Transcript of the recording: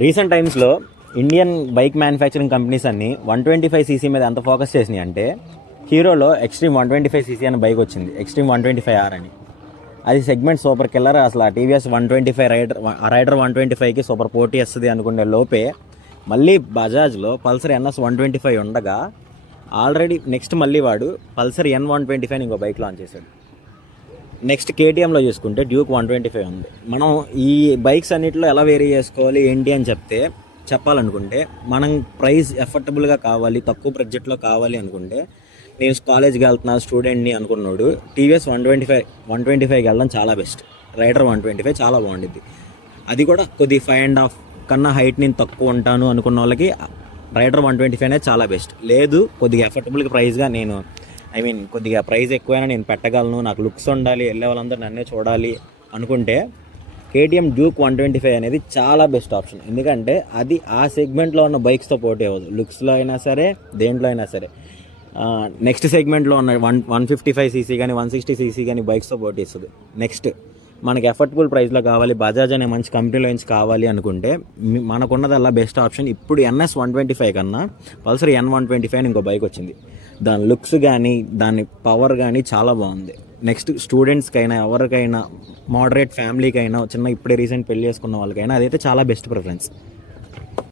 Recent టైమ్స్లో Indian bike manufacturing companies అన్ని 125cc మీద ఎంత ఫోకస్ చేసినాయి అంటే హీరోలో ఎక్స్ట్రీమ్ 125cc అనే బైక్ వచ్చింది, ఎక్స్ట్రీమ్ 125R అని. అది సెగ్మెంట్ సూపర్ కిల్లర్. అసలు ఆ టీవీఎస్ 125 రైడర్ 125కి సూపర్ పోటీ వస్తుంది అనుకునే లోపే మళ్ళీ బజాజ్లో పల్సర్ NS 125 ఉండగా ఆల్రెడీ నెక్స్ట్ మళ్ళీ వాడు పల్సర్ N125 ఇంకో బైక్ లాంచ్ చేశాడు. నెక్స్ట్ కేటీఎంలో చూసుకుంటే డ్యూక్ 125 ఉంది. మనం ఈ బైక్స్ అన్నిటిలో ఎలా వేరీ చేసుకోవాలి ఏంటి అని చెప్పాలనుకుంటే, మనం ప్రైస్ ఎఫర్టబుల్గా కావాలి, తక్కువ బడ్జెట్లో కావాలి అనుకుంటే, నేను కాలేజ్కి వెళ్తున్నా స్టూడెంట్ని అనుకున్నాడు టీవీఎస్ 125కి వెళ్ళడం చాలా బెస్ట్. రైడర్ 125 చాలా బాగుండిద్ది. అది కూడా కొద్ది 5.5 కన్నా హైట్ నేను తక్కువ ఉంటాను అనుకున్న వాళ్ళకి రైడర్ 125 అనేది చాలా బెస్ట్. లేదు కొద్దిగా ఎఫర్టబుల్గా ప్రైస్గా కొద్దిగా ప్రైస్ ఎక్కువైనా నేను పెట్టగలను, నాకు లుక్స్ ఉండాలి, వెళ్ళే వాళ్ళందరూ నన్నే చూడాలి అనుకుంటే కేటీఎం డ్యూక్ 125 అనేది చాలా బెస్ట్ ఆప్షన్. ఎందుకంటే అది ఆ సెగ్మెంట్లో ఉన్న బైక్స్తో పోటీ అవ్వదు, లుక్స్లో అయినా సరే దేంట్లో అయినా సరే. నెక్స్ట్ సెగ్మెంట్లో ఉన్న 155cc కానీ 160cc కానీ బైక్స్తో పోటీ ఇస్తుంది. నెక్స్ట్ మనకి ఎఫర్టబుల్ ప్రైస్లో కావాలి, బజాజ్ అనే మంచి కంపెనీలో నుంచి కావాలి అనుకుంటే మనకున్నదల్లా బెస్ట్ ఆప్షన్. ఇప్పుడు NS 125 కన్నా పల్సర్ N125 అని ఇంకో బైక్ వచ్చింది. దాని లుక్స్ కానీ దాని పవర్ కానీ చాలా బాగుంది. నెక్స్ట్ స్టూడెంట్స్కైనా ఎవరికైనా మోడరేట్ ఫ్యామిలీకైనా చిన్న ఇప్పుడే రీసెంట్ పెళ్లి చేసుకున్న వాళ్ళకైనా అదైతే చాలా బెస్ట్ ప్రిఫరెన్స్.